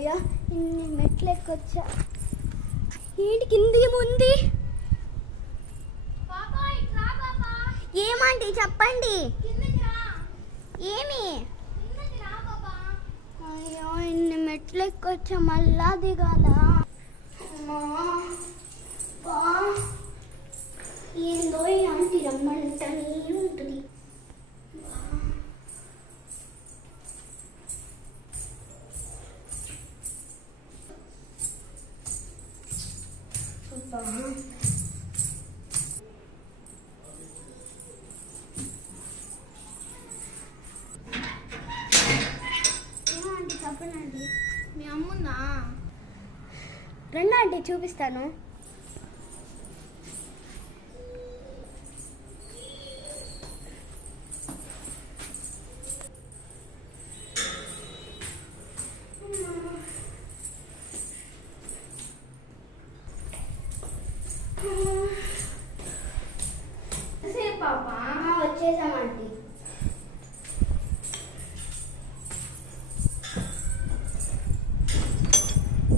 అమ్మయ్య ఇన్ని మెట్లు ఎక్కొచ్చా. ఏంటి కింది ముందు ఏమండి చెప్పండి. ఏమి అయ్యో ఇన్ని మెట్లు ఎక్కొచ్చా మళ్ళా దిగాల. ఏందో ఆంటీ రమ్మంటనే ఉంటుంది. ఏమంటే చెప్పనండి. మీ అమ్ముందా? రండి ఆంటీ చూపిస్తాను. పాప వచ్చేసామంటీ.